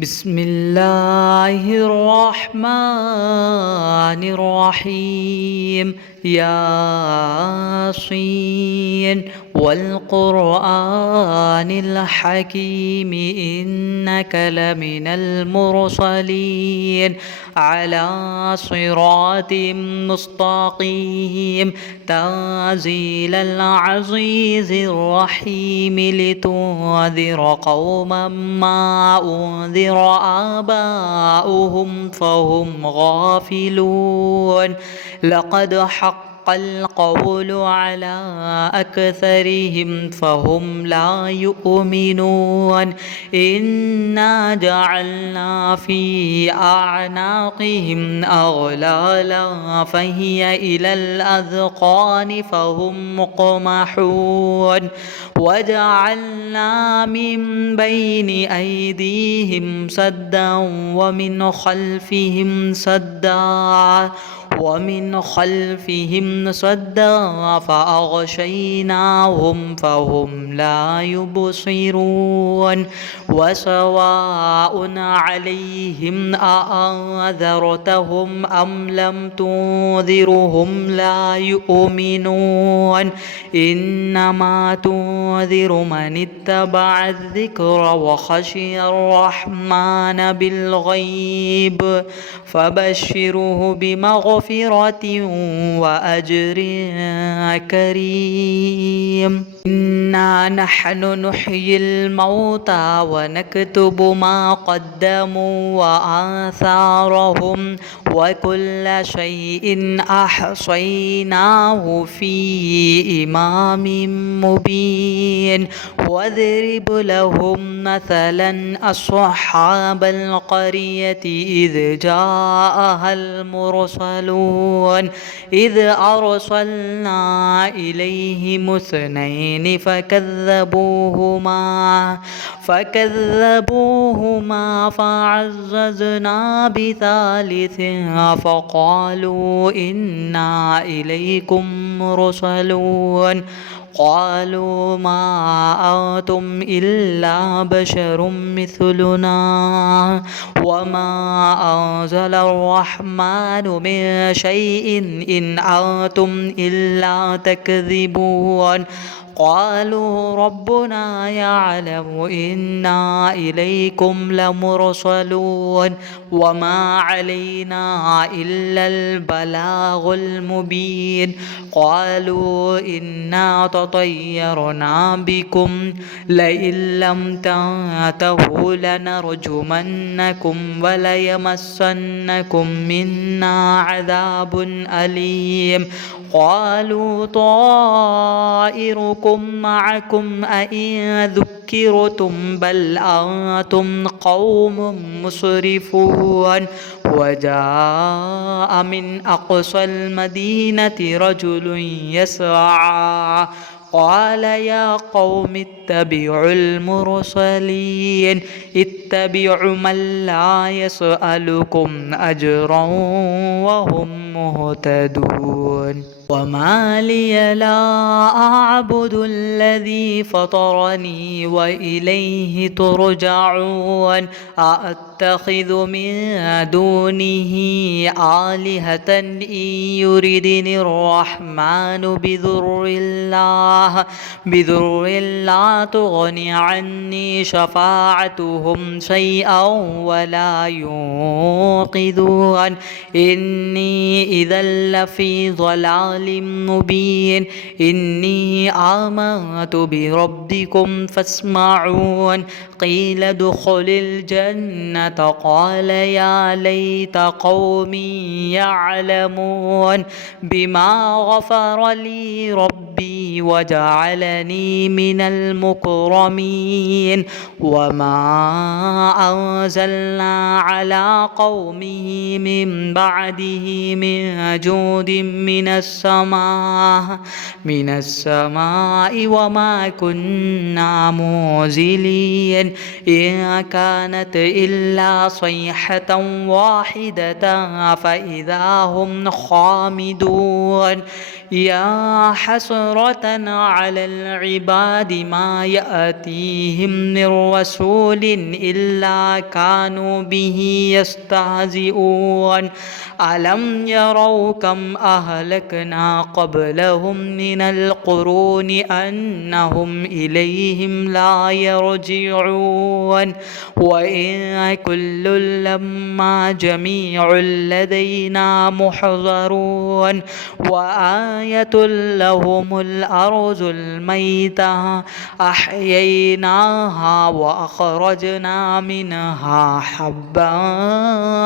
بسم الله الرحمن الرحيم. ياسين والقرآن الحكيم إنك لمن المرسلين على صراط مستقيم تنزيل العزيز الرحيم لتنذر قوما ما أنذر آباؤهم فهم غافلون. لقد حق القول على أكثرهم فهم لا يؤمنون. إنا جعلنا في أعناقهم أغلالا فهي إلى الأذقان فهم مقمحون. وجعلنا من بين أيديهم سدا ومن خلفهم سدا فأغشيناهم فهم لا يبصرون. وسواء عليهم أأنذرتهم أم لم تنذرهم لا يؤمنون. إنما تنذر من اتبع الذكر وخشي الرحمن بالغيب فبشره بمغفرة وأجر كريم. إنا نحن نحيي الموتى ونكتب ما قدموا وآثارهم وكل شيء أحصيناه في إمام مبين. واضرب لهم مثلا أصحاب القرية إذ جاءها المرسلون إذ أرسلنا إليهم اثنين فكذبوهما فعززنا بثالث فقالوا إنا إليكم مرسلون. قالوا ما أنتم إلا بشر مثلنا وما أنزل الرحمن من شيء إن أنتم إلا تكذبون. قالوا ربنا يعلم إنا إليكم لمرسلون وما علينا إلا البلاغ المبين. قالوا إنا تطيرنا بكم لئن لم تنتهوا لنرجمنكم وليمسنكم منا عذاب أليم. قالوا طائركم معكم أئن ذكرتم بل أنتم قوم مسرفون. وجاء من أقصى المدينة رجل يسعى قال يا قوم اتبعوا المرسلين اتبعوا من لا يسألكم أجرا وهم مهتدون. وما لي لا أعبد الذي فطرني وإليه ترجعون. أأتخذ من دونه آلهة إن يردني الرحمن بضر لا تغني عني شفاعتهم شيئا ولا ينقذون. إني إذا لفي ضلال مبين. إني آمنت بربكم فاسمعون. قيل ادخل الجنة قال يا ليت قومي يعلمون بما غفر لي ربي وجعلني من المكرمين. وما أنزلنا على قومه من بعده من جود من السماء وما كنا منزلين. إن كانت إلا صيحة واحدة فإذا هم خامدون. يعملون يا حسرة على العباد ما يأتيهم من رسول إلا كانوا به يستهزئون ألم يروا كم أهلكنا قبلهم من القرون أنهم إليهم لا يرجعون وإن كل لما جميع لدينا محضرون وآية لهم الأرض الميتة أحييناها وأخرجنا منها حبا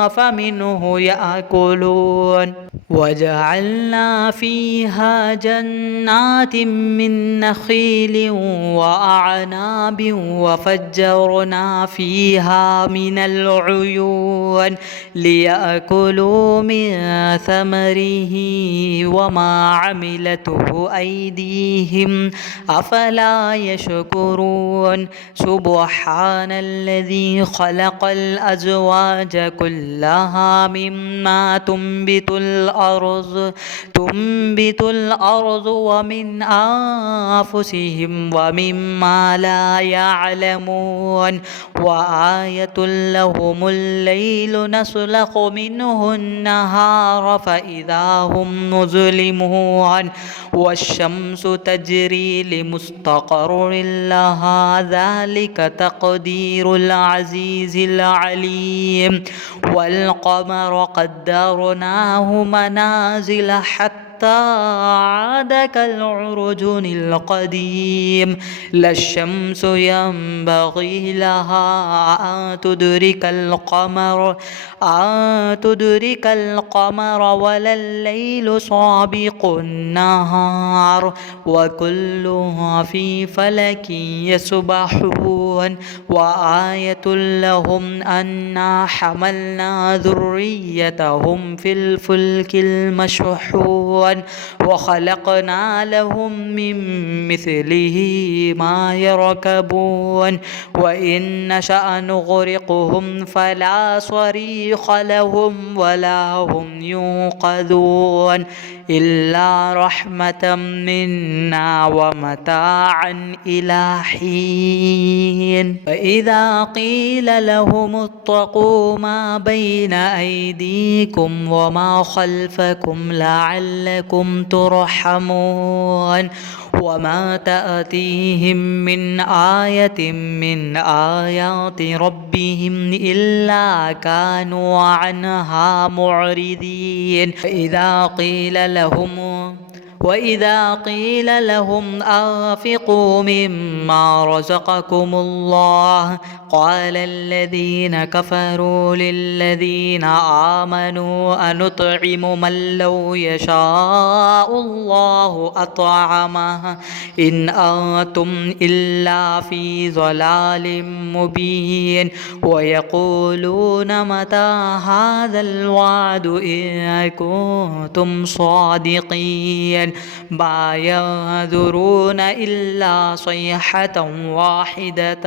فمنه يأكلون وجعلنا فيها جنات من نخيل وأعناب وفجرنا فيها من العيون ليأكلوا من ثمره وما عملته أيديهم أفلا يشكرون سبحان الذي خلق الأزواج كلها مما تنبت الأرض ومن أنفسهم ومما لا يعلمون وآية لهم الليل نسلخ منه النهار فإذا هم مظلمون والشمس تجري لمستقر لها ذلك تقدير العزيز العليم والقمر قدرناه منازل حتى عاد كالعرجون القديم لا الشمس ينبغي لها أن تدرك القمر ولا الليل سابق النهار وكلها في فلك يسبحون وآية لهم أنا حملنا ذريتهم في الفلك المشحون وخلقنا لهم من مثله ما يركبون وإن نشأ نغرقهم فلا صريخ لهم ولا هم ينقذون إلا رحمة منا ومتاعا إلى حين فإذا قيل لهم اتقوا ما بين أيديكم وما خلفكم لعلكم ترحمون وما تأتيهم من آية من آيات ربهم إلا كانوا عنها معرضين وإذا قيل لهم أنفقوا مما رزقكم الله قال الذين كفروا للذين آمنوا أنطعم من لو يشاء الله أطعمه إن أنتم إلا في ضلال مبين ويقولون متى هذا الوعد إن كنتم صادقين ما ينظرون إلا صيحة واحدة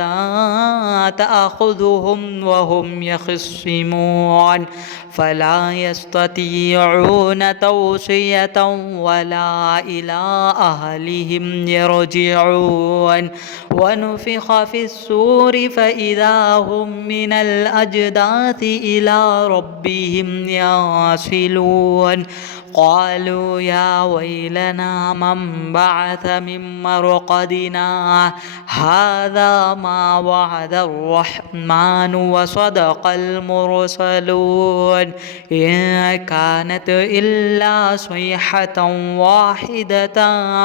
تأخذهم وهم يخصمون فلا يستطيعون توصية ولا إلى أهلهم يرجعون ونفخ في السور فإذا هم من الأجداث إلى ربهم يصلون قالوا يا ويلنا من بعث من مرقدنا هذا ما وعد الرحمن وصدق المرسلون إن كانت إلا صيحة واحدة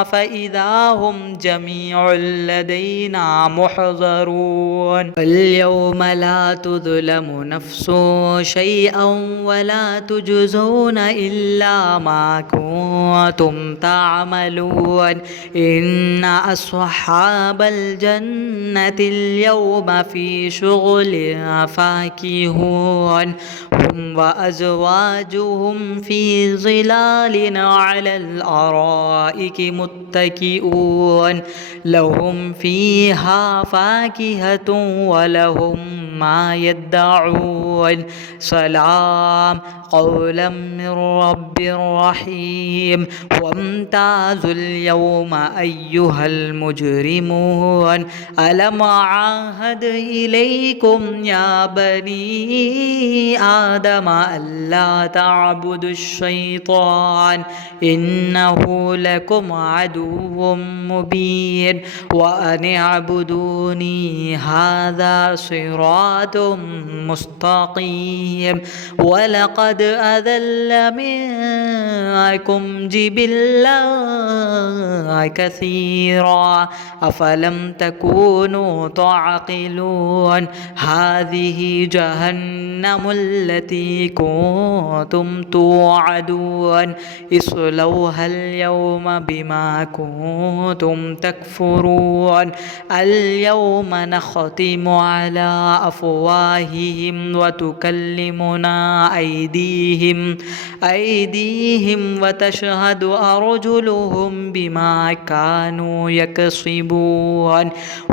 فإذا هم جميع لدينا محضرون فاليوم لا تظلم نفس شيئا ولا تجزون إلا ما كنتم تعملون إن أصحاب الجنة اليوم في شغل فاكهون هم وأزواجهم في ظلال على الأرائك متكئون لهم فيها فاكهة ولهم ما يدعون سلام قولا من رب رحيم وامتازوا اليوم أيها المجرمون ألم أعاهد إليكم يا بني آدم ألا تعبدوا الشيطان إنه لكم عدو مبين وأن اعبدوني هذا صراط مستقيم ولقد أذل منكم جبلا كثيرا أفلم تكونوا تعقلون هذه جهنم التي كنتم توعدون اصلوها اليوم بما كنتم تكفرون اليوم نختم على أفواههم وتكلمنا أيديهم وتشهد أرجلهم بما كانوا يكسبون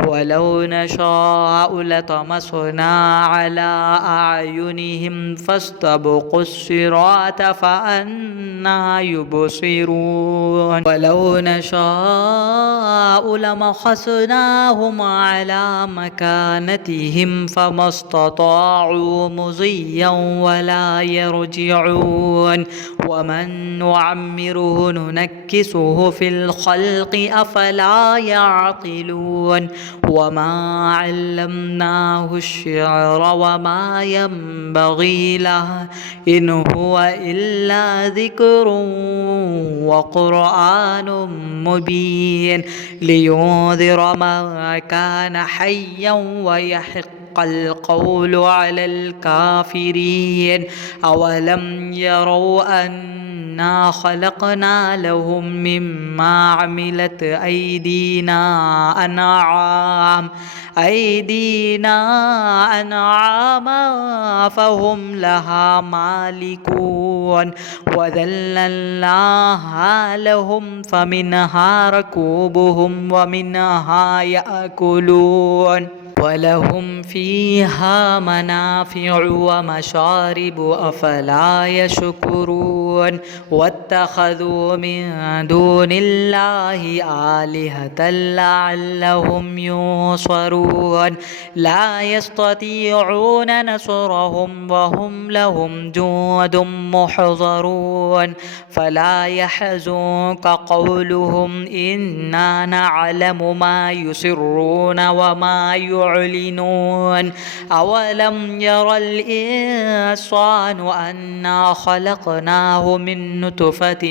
ولو نشاء لطمسنا على أعينهم فاستبقوا الصراط فأنى يبصرون ولو نشاء لمسخناهم على مكانتهم فما استطاعوا مضيا ولا يرجعون ومن نعمره ننكسه في الخلق أفلا يعقلون وما علمناه الشعر وما ينبغي له إن هو إلا ذكر وقرآن مبين لينذر من كان حيا ويحق القول على الكافرين أولم يروا أنا خلقنا لهم مما عملت أيدينا أنعاما فهم لها مالكون وذللناها لهم فمنها ركوبهم ومنها يأكلون ولهم فيها منافع ومشارب أفلا يشكرون واتخذوا من دون الله آلهة لعلهم ينصرون لا يستطيعون نصرهم وهم لهم جند محضرون فلا يحزنك قولهم إنا نعلم ما يسرون وما يعلنون أولم ير الإنسان أنا خلقناه من نطفة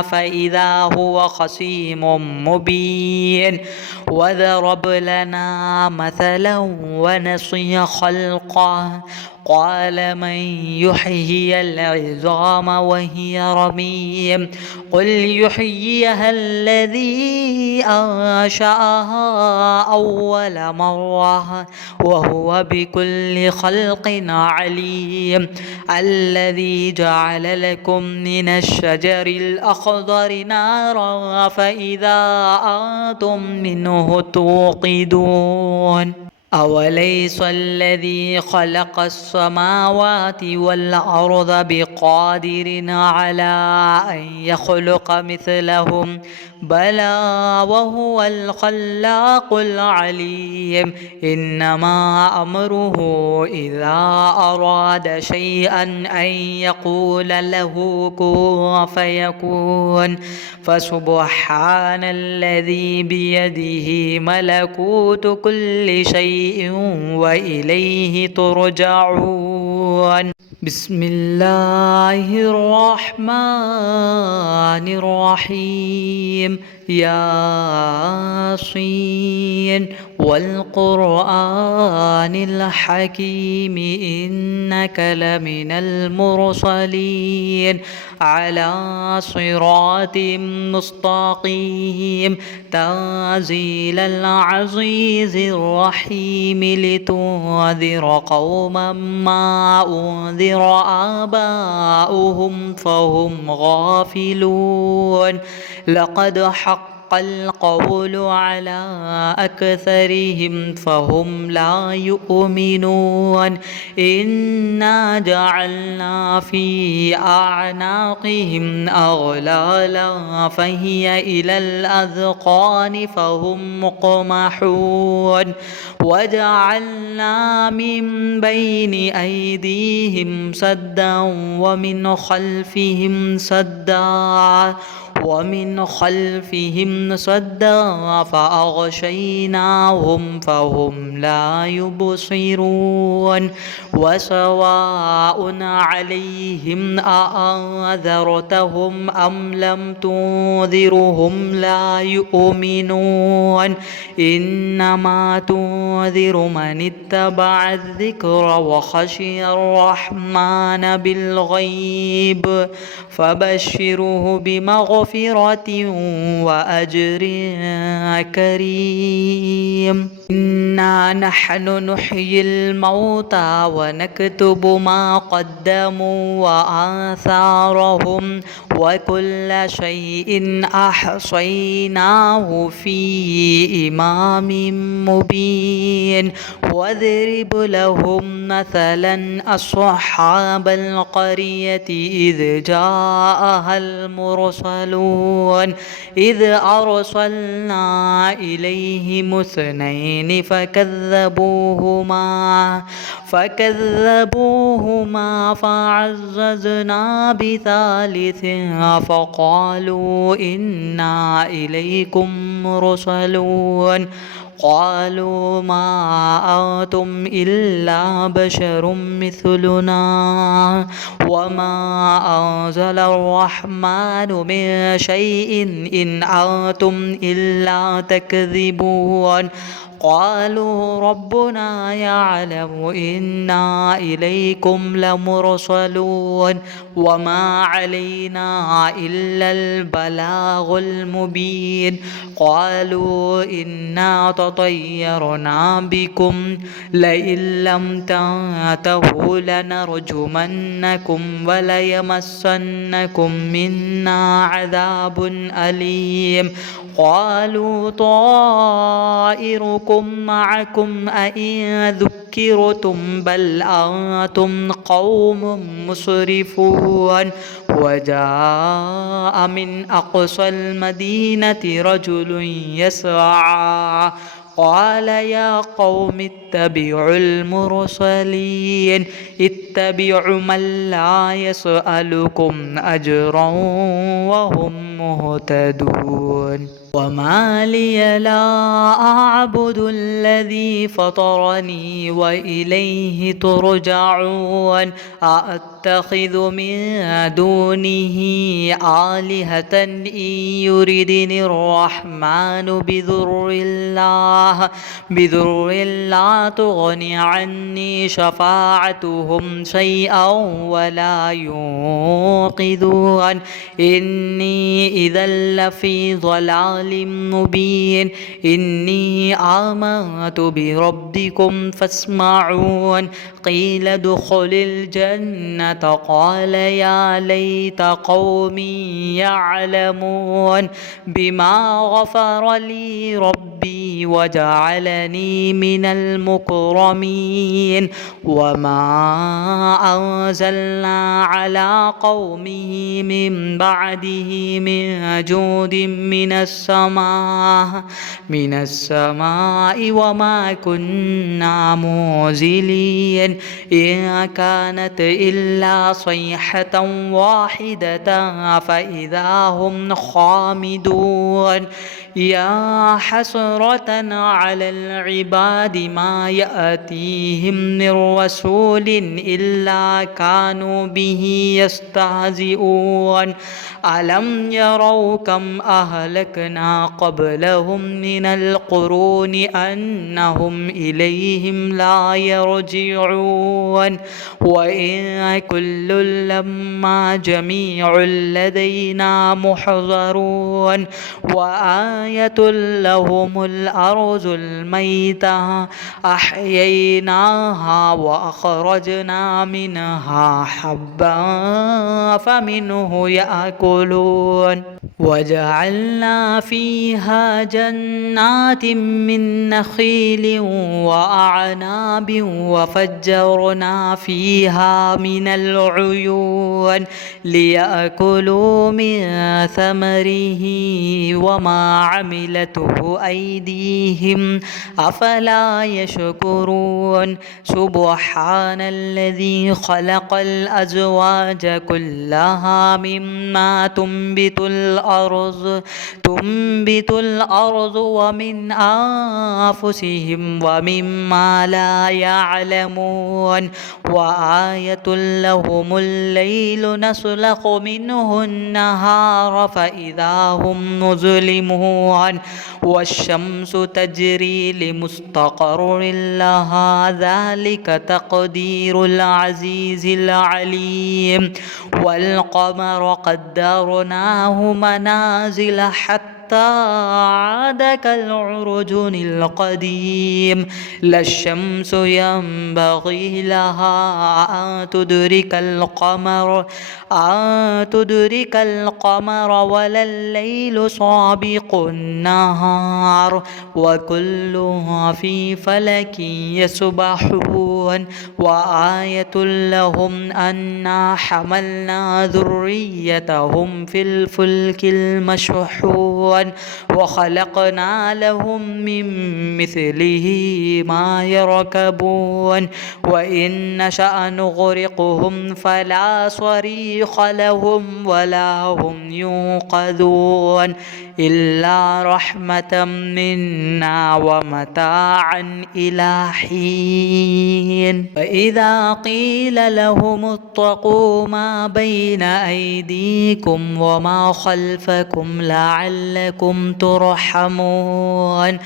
فإذا هو خصيم مبين وضرب لنا مثلا ونسي خلقه قال من يحيي العظام وهي رميم قل يحييها الذي أنشأها أول مرة وهو بكل خلق عليم الذي جعل لكم من الشجر الأخضر نارا فإذا أنتم منه توقدون أوليس الذي خلق السماوات والأرض بقادر على أن يخلق مثلهم بلى وهو الخلاق العليم إنما أمره إذا أراد شيئا أن يقول له كن فيكون فسبحان الذي بيده ملكوت كل شيء وإليه ترجعون بسم الله الرحمن الرحيم ياسين والقرآن الحكيم إنك لمن المرسلين على صراط مستقيم تنزيل العزيز الرحيم لتنذر قوما ما أنذر آباؤهم فهم غافلون لقد حق فحق القول على أكثرهم فهم لا يؤمنون إنا جعلنا في أعناقهم أغلالا فهي إلى الأذقان فهم مقمحون وجعلنا من بين أيديهم سدا ومن خلفهم سدا فأغشيناهم فهم لا يبصرون وسواء عليهم أأنذرتهم أم لم تنذرهم لا يؤمنون إنما تنذر من اتبع الذكر وخشي الرحمن بالغيب فبشره بمغفرة وأجر كريم إنا نحن نحيي الموتى ونكتب ما قدموا وآثارهم وكل شيء أحصيناه في إمام مبين واضرب لهم مثلا أصحاب القرية إذ جاءها المرسلون إذ أرسلنا إليهم اثنين فكذبوهما فعززنا بثالث فقالوا إنا إليكم مرسلون قالوا ما أنتم إلا بشر مثلنا وما أنزل الرحمن من شيء إن أنتم إلا تكذبون قالوا ربنا يعلم إنا إليكم لمرسلون وما علينا إلا البلاغ المبين قالوا إنا تطيرنا بكم لئن لم تنتهوا لنرجمنكم وليمسنكم منا عذاب أليم قالوا طائركم معكم أئن ذكرتم بل أنتم قوم مسرفون وجاء من أقصى المدينة رجل يسعى قال يا قوم اتبعوا المرسلين اتبعوا من لا يسألكم أجرا وهم مهتدون وما لي لا أعبد الذي فطرني وإليه ترجعون أأتخذ من دونه آلهة إن يردني الرحمن بذر لا تغني عني شفاعتهم شيئا ولا ينقذون إني إذا لفي ضلال مبين إني آمنت بربكم فاسمعون قيل ادخل الجنة قال يا ليت قومي يعلمون بما غفر لي ربي وجعلني من المكرمين وما أنزلنا على قومه من بعده من جود من السماء وما كنا منزلين إن كانت إلا صيحة واحدة فإذا هم خامدون يا حسرة على العباد ما يأتيهم من رسول إلا كانوا به يستهزئون ألم يروا كم أهلكنا قبلهم من القرون أنهم إليهم لا يرجعون وإن كل لما جميع لدينا محضرون وآية لهم الأرض الميتة أحييناها وأخرجنا منها حبا فمنه يأكلون وجعلنا فيها جنات من نخيل وأعناب وفجرنا فيها من العيون ليأكلوا من ثمره وما عملته أيديهم أفلا يشكرون سبحان الذي خلق الأزواج كلها مما تنبت الأرض ومن أنفسهم ومما لا يعلمون وآية لهم الليل نسلخ منه النهار فإذا هم مظلمون والشمس تجري لمستقر لها ذلك تقدير العزيز العليم والقمر قدرناه منازل حتى عاد كالعرجون القديم لا الشمس ينبغي لها أن تدرك القمر ولا الليل سابق النهار وكلها في فلك يسبحون وآية لهم أنا حملنا ذريتهم في الفلك المشحون وخلقنا لهم من مثله ما يركبون وإن نشأ نغرقهم فلا صريخ لهم ولا هم ينقذون إلا رحمة منا ومتاعا إلى حين فإذا قيل لهم اتقوا ما بين أيديكم وما خلفكم لعلكم ترحمون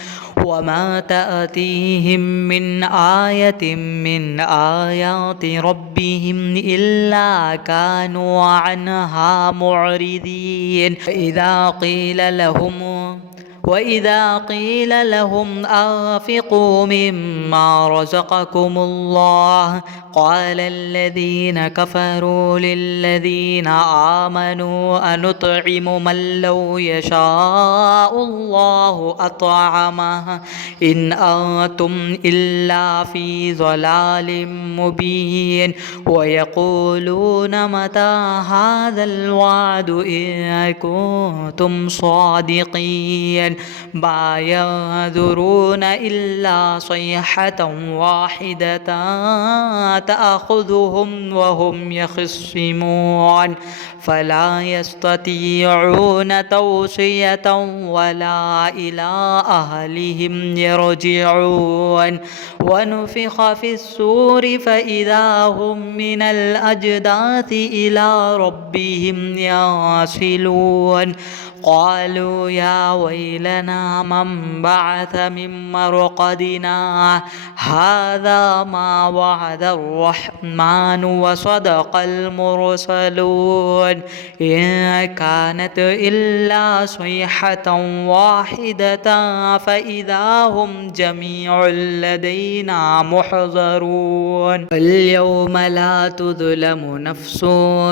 وما تأتيهم من آية من آيات ربهم إلا كانوا عنها معرضين وإذا قيل لهم أنفقوا مما رزقكم الله قال الذين كفروا للذين آمنوا أنطعم من لو يشاء الله أطعمه إن أنتم إلا في ضلال مبين ويقولون متى هذا الوعد إن كنتم صادقين ما ينظرون إلا صيحة واحدة تأخذهم وهم يخصمون فلا يستطيعون توصية ولا إلى أهلهم يرجعون ونفخ في السور فإذا هم من الأجداث إلى ربهم يصلون قالوا يا ويلنا من بعث من مرقدنا هذا ما وعد الرحمن وصدق المرسلون إن كانت إلا صيحة واحدة فإذا هم جميع لدينا محضرون فاليوم لا تظلم نفس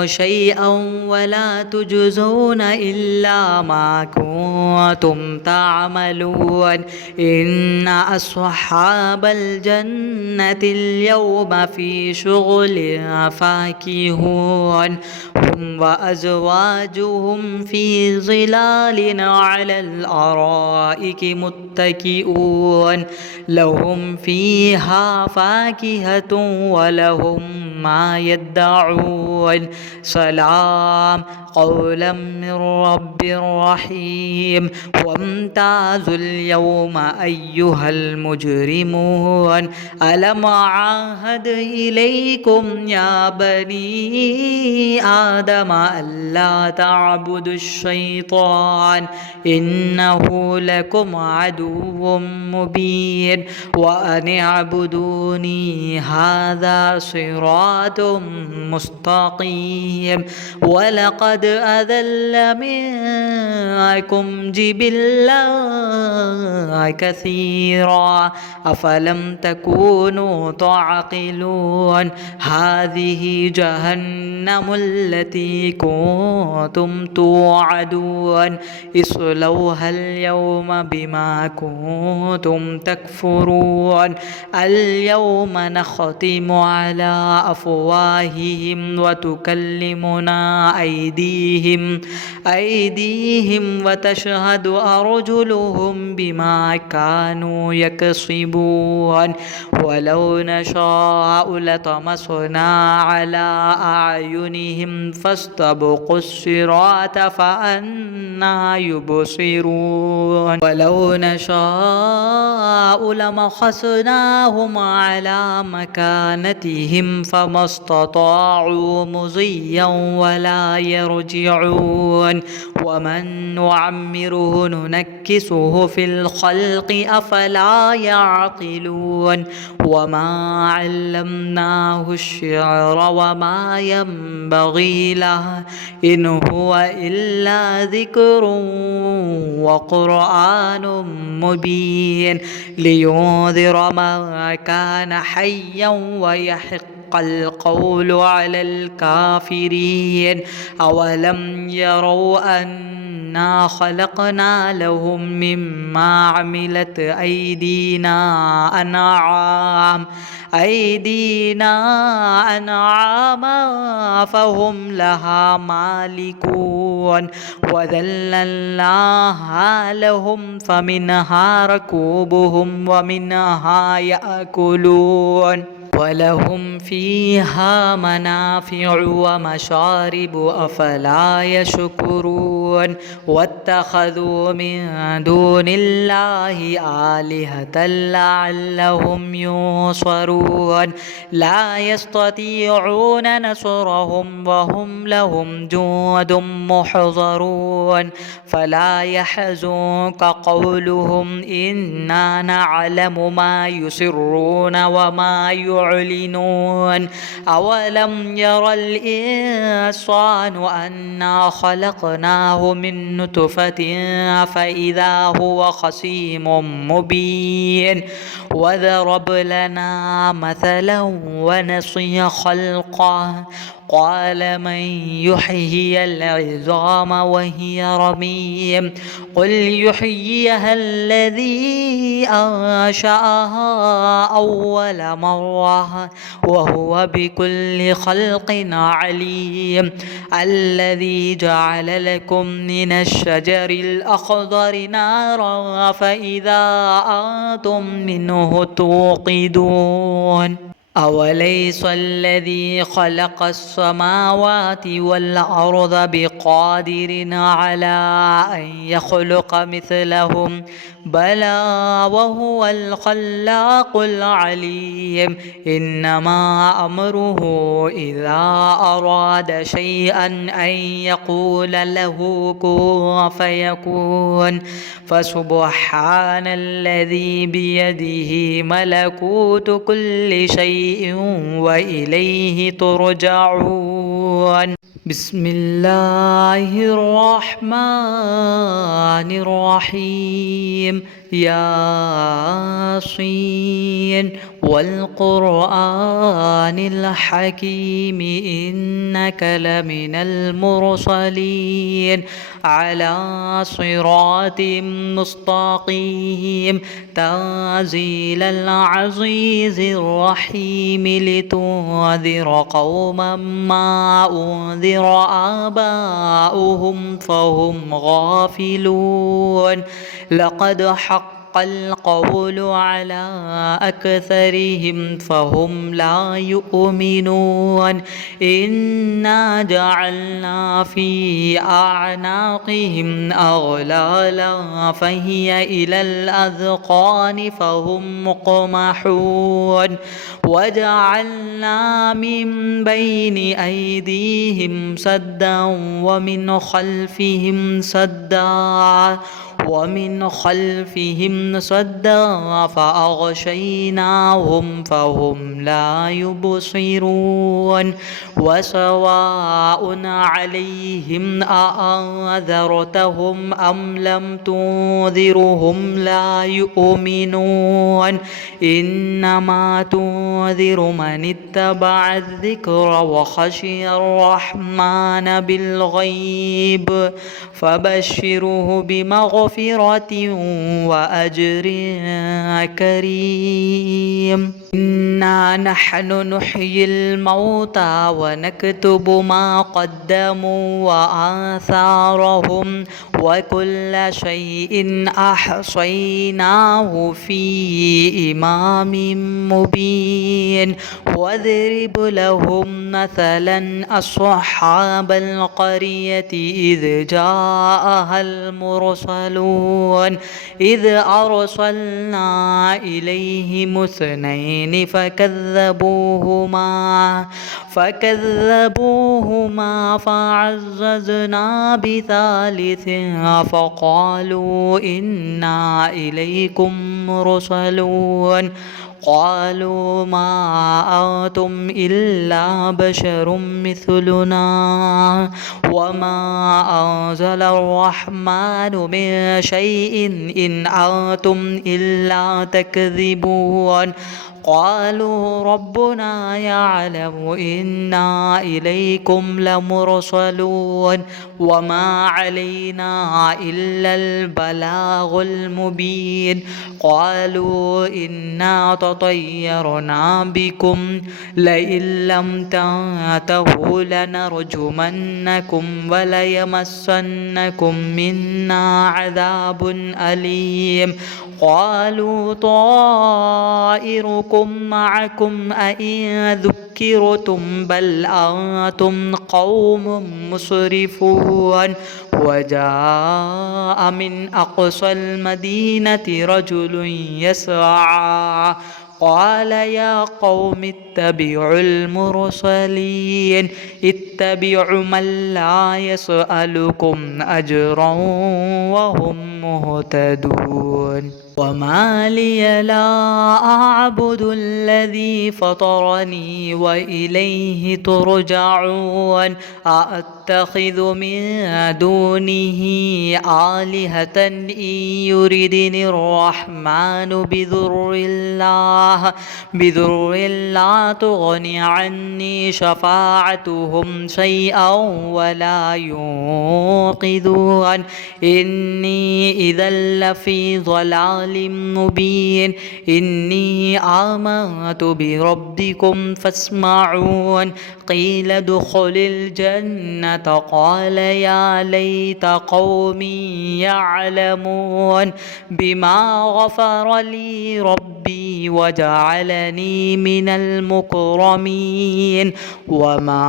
شيئا ولا تجزون إلا ما كنتم تعملون إن أصحاب الجنة اليوم في شغل فاكهون هم وأزواجهم في ظلال على الأرائك متكئون لهم فيها فاكهة ولهم ما يدعون سلام قولا من رب رحيم وامتازوا اليوم أيها المجرمون ألم أعهد إليكم يا بني آدم ألا تعبدوا الشيطان إنه لكم عدو مبين وأن اعبدوني هذا صراط صراط مستقيم ولقد أذل منكم جبلا كثيرا أفلم تكونوا تعقلون هذه جهنم التي كنتم توعدون اصلوها اليوم بما كنتم تكفرون اليوم نختم على أفواههم وتكلمنا أيديهم وتشهد أرجلهم بما كانوا يكسبون ولو نشاء لطمسنا على أعينهم فاستبقوا الصراط فأنى يبصرون ولو نشاء لمسخناهم على مكانتهم فما استطاعوا مضيا ولا يرجعون ومن نعمره ننكسه في الخلق أفلا يعقلون وما علمناه الشعر وما ينبغي له إن هو إلا ذكر وقرآن مبين لينذر من كان حيا ويحق القول على الكافرين أولم يروا أنا خلقنا لهم مما عملت أيدينا أنعاما فهم لها مالكون وذللناها لهم فمنها ركوبهم ومنها يأكلون ولهم فيها منافع ومشارب أفلا يشكرون واتخذوا من دون الله آلهة لعلهم ينصرون لا يستطيعون نصرهم وهم لهم جند محضرون فلا يحزنك قولهم إنا نعلم ما يسرون وما يعلنون أولم ير الإنسان أنا خلقناه من نطفة فإذا هو خصيم مبين وضرب لنا مثلا ونسي خلقه قال من يحيي العظام وهي رميم قل يحييها الذي أنشأها أول مرة وهو بكل خلق عليم الذي جعل لكم من الشجر الأخضر نارا فإذا أنتم منه توقدون أوليس الذي خلق السماوات والأرض بقادر على أن يخلق مثلهم بلى وهو الخلاق العليم إنما أمره إذا أراد شيئا أن يقول له كن فيكون فسبحان الذي بيده ملكوت كل شيء وإليه ترجعون بسم الله الرحمن الرحيم ياسين والقرآن الحكيم إنك لمن المرسلين على صراط مستقيم تنزيل العزيز الرحيم لتنذر قوما ما أنذر آباؤهم فهم غافلون لقد حق القول على أكثرهم فهم لا يؤمنون إنا جعلنا في أعناقهم أغلالا فهي إلى الأذقان فهم مقمحون وجعلنا من بين أيديهم سدا ومن خلفهم سدا ومن خلفهم صدا فأغشيناهم فهم لا يبصرون وسواء عليهم أأنذرتهم أم لم تنذرهم لا يؤمنون إنما تنذر من اتبع الذكر وخشي الرحمن بالغيب فبشره بمغفرة وأجر كريم إنا نحن نحيي الموتى ونكتب ما قدموا وآثارهم وكل شيء أحصيناه في إمام مبين واضرب لهم مثلا أصحاب القرية إذ جاءها المرسلون إذ أرسلنا إليهم اثنين فكذبوهما فعززنا بثالث فقالوا إنا إليكم مرسلون قالوا ما أنتم إلا بشر مثلنا وما أنزل الرحمن من شيء إن أنتم إلا تكذبون قالوا ربنا يعلم إنا إليكم لمرسلون وما علينا إلا البلاغ المبين قالوا إنا تطيرنا بكم لئن لم تنتهوا لنرجمنكم وليمسنكم منا عذاب أليم قالوا طائركم معكم أئن ذكرتم بل أنتم قوم مسرفون وجاء من أقصى المدينة رجل يسعى قال يا قوم اتبعوا المرسلين اتبعوا من لا يسألكم أجرا وهم مهتدون وما لي لا أعبد الذي فطرني وإليه ترجعون أأتخذ من دونه آلهة إن يردني الرحمن بضر لا تغني عني شفاعتهم شيئا ولا ينقذون إني إذا لفي ضلال مبين إني آمنت بربكم فاسمعون قيل ادخل الجنة قال يا ليت قومي يعلمون بما غفر لي ربي وجعلني من المكرمين وما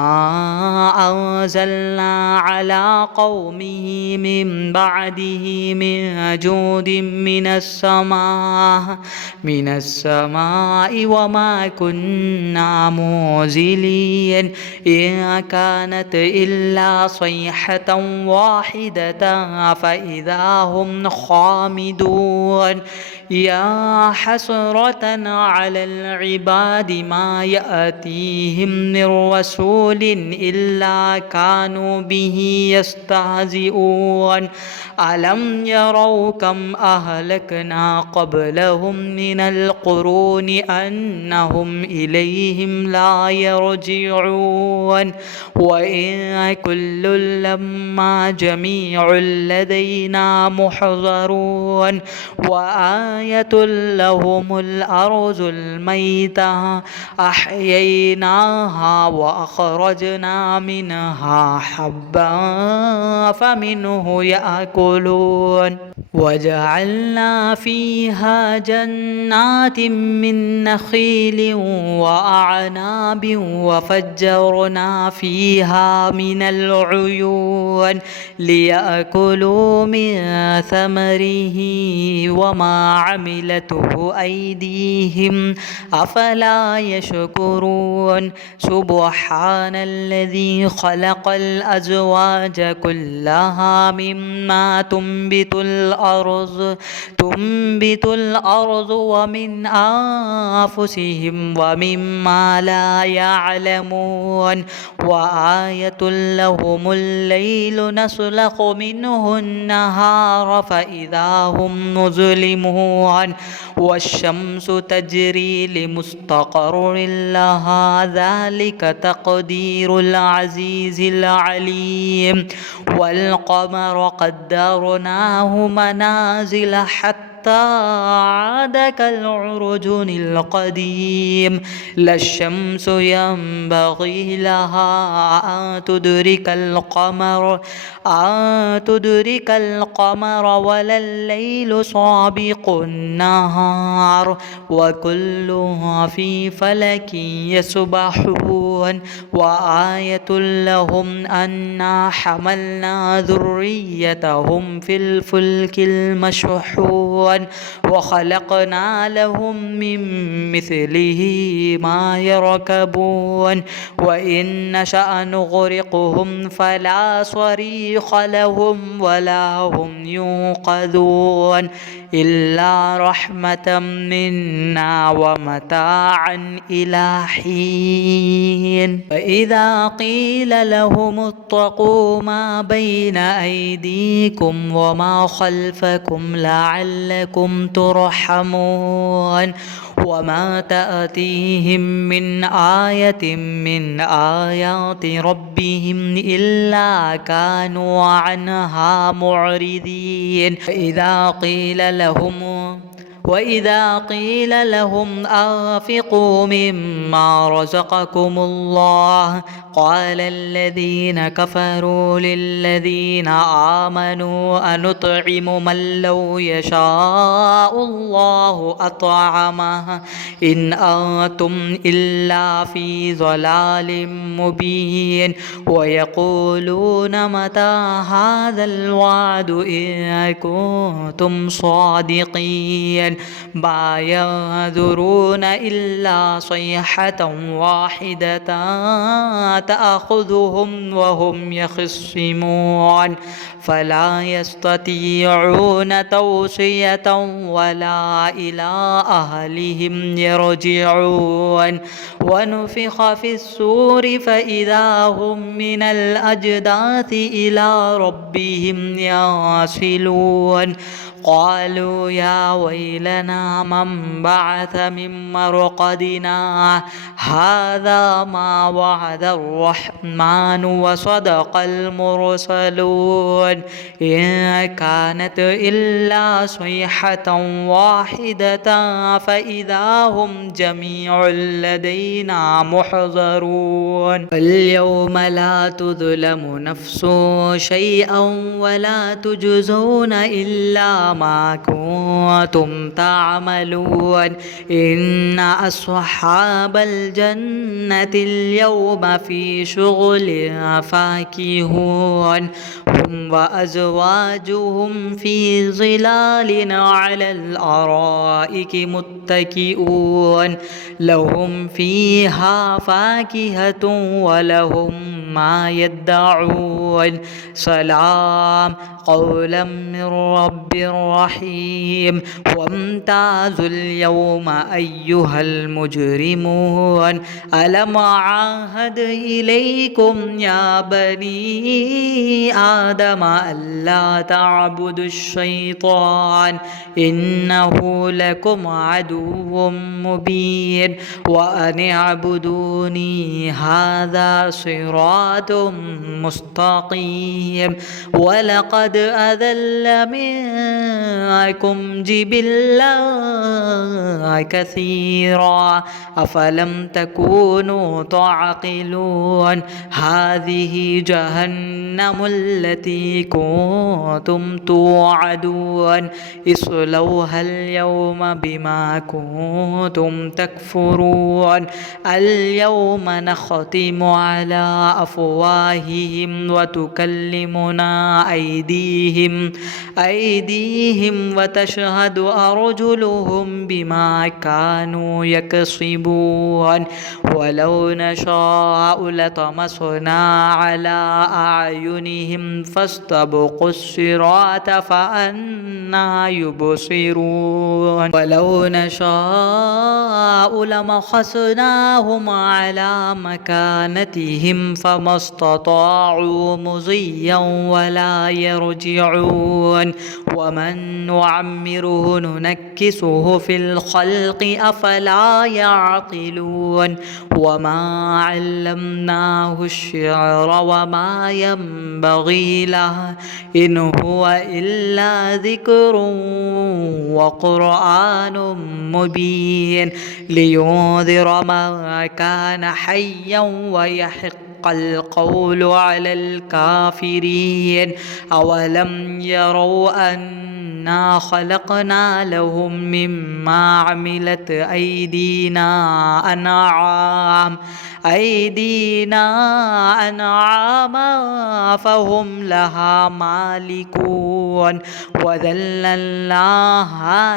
أنزلنا على قومه من بعده من جود من السماء وما كنا منزلين إن كانت إلا صيحة واحدة فإذا هم خامدون يا حسرة على العباد ما يأتيهم من رسول إلا كانوا به يستهزئون ألم يروا كم أهلكنا قبلهم من القرون أنهم إليهم لا يرجعون وإن كل لما جميع لدينا محضرون وآية لهم الأرض الميتة أحييناها وأخرجنا منها حبا فمنه يأكلون وجعلنا فيها جنات من نخيل وأعناب وفجرنا فيها من العيون ليأكلوا من ثمره وما عملته أيديهم أفلا يشكرون سبحان الذي خلق الأزواج كلها مما تنبت الأرض ومن أنفسهم ومما لا يعلمون وآية لهم الليل نسلخ منه النهار فإذا هم مظلمون والشمس تجري لمستقر لها ذلك تقدير العزيز العليم والقمر قدرناه منازل حتى عاد كالعرجون القديم لا الشمس ينبغي لها أن تدرك القمر ولا الليل سابق النهار وكلها في فلك يسبحون وآية لهم أنا حملنا ذريتهم في الفلك المشحون وخلقنا لهم من مثله ما يركبون وإن نشأ نغرقهم فلا صريخ لهم ولا هم ينقذون إلا رحمة منا ومتاعا إلى حين فإذا قيل لهم اتقوا ما بين أيديكم وما خلفكم لعلكم ترحمون وما تأتيهم من آية من آيات ربهم إلا كانوا عنها معرضين وإذا قيل لهم أنفقوا مما رزقكم الله قال الذين كفروا للذين آمنوا أنطعم من لو يشاء الله أطعمه إن أنتم إلا في ضلال مبين ويقولون متى هذا الوعد إن كنتم صادقين ما ينظرون إلا صيحة واحدة تأخذهم وهم يخصمون فلا يستطيعون توصية ولا إلى أهلهم يرجعون ونفخ في السور فإذا هم من الأجداث إلى ربهم يصلون قالوا يا ويلنا من بعث من مرقدنا هذا ما وعد الرحمن وصدق المرسلون إن كانت إلا صيحة واحدة فإذا هم جميع لدينا محضرون فاليوم لا تظلم نفس شيئا ولا تجزون إلا ما كنتم تعملون إن أصحاب الجنة اليوم في شغل فاكهون هم وأزواجهم في ظلال على الأرائك متكئون لهم فيها فاكهة ولهم ما يدعون سلام قولا من رب رحيم وامتازوا اليوم أيها المجرمون ألم أعهد إليكم يا بني آدم ألا تعبدوا الشيطان إنه لكم عدو مبين وأن اعبدوني هذا صراط مستقيم ولقد أذل منكم جبلا كثيرا أفلم تكونوا تعقلون هذه جهنم التي كنتم توعدون اصلوها اليوم بما كنتم تكفرون اليوم نختم على أفواههم وتكلمنا أيديهم أيديهم وتشهد أرجلهم بما كانوا يكسبون ولو نشاء لطمسنا على أعينهم فاستبقوا الصراط فأنى يبصرون ولو نشاء لمسخناهم على مكانتهم فما استطاعوا مضيا ولا يرجعون ومن نعمره ننكسه في الخلق أفلا يعقلون وما علمناه الشعر وما ينبغي له إن هو إلا ذكر وقرآن مبين لينذر من كان حيا ويحق القول على الكافرين أولم يروا أنا خلقنا لهم مما عملت أيدينا أنعاما فهم لها مالكون وذللناها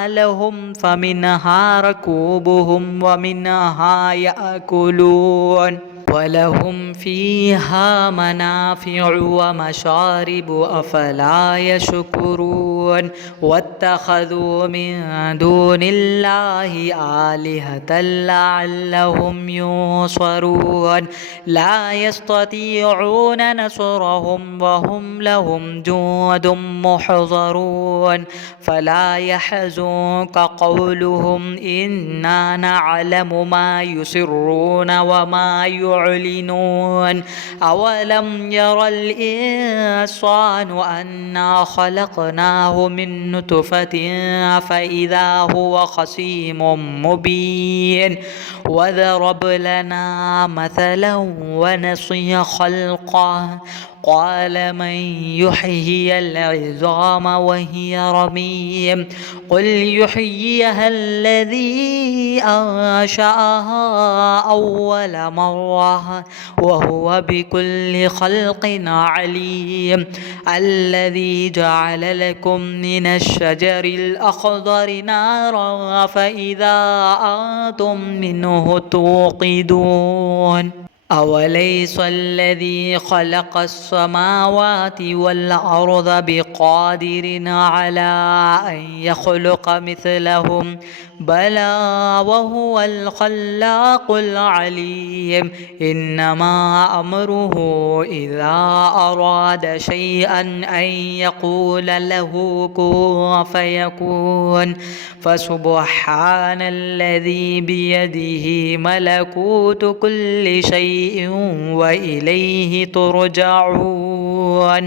لهم فمنها ركوبهم ومنها يأكلون ولهم فيها منافع ومشارب أفلا يشكرون واتخذوا من دون الله آلهة لعلهم ينصرون لا يستطيعون نصرهم وهم لهم جند محضرون فلا يحزنك قولهم إنا نعلم ما يسرون وما يعلنون أولم ير الإنسان أنا خلقناه من نطفة فإذا هو خصيم مبين وضرب لنا مثلا ونسي خلقه قال من يحيي العظام وهي رميم قل يحييها الذي أنشأها أول مرة وهو بكل خلق عليم الذي جعل لكم من الشجر الأخضر نارا فإذا أنتم منه توقدون أوليس الذي خلق السماوات والأرض بقادر على أن يخلق مثلهم بلى وهو الخلاق العليم إنما أمره إذا أراد شيئا أن يقول له كن فيكون فسبحان الذي بيده ملكوت كل شيء وإليه ترجعون.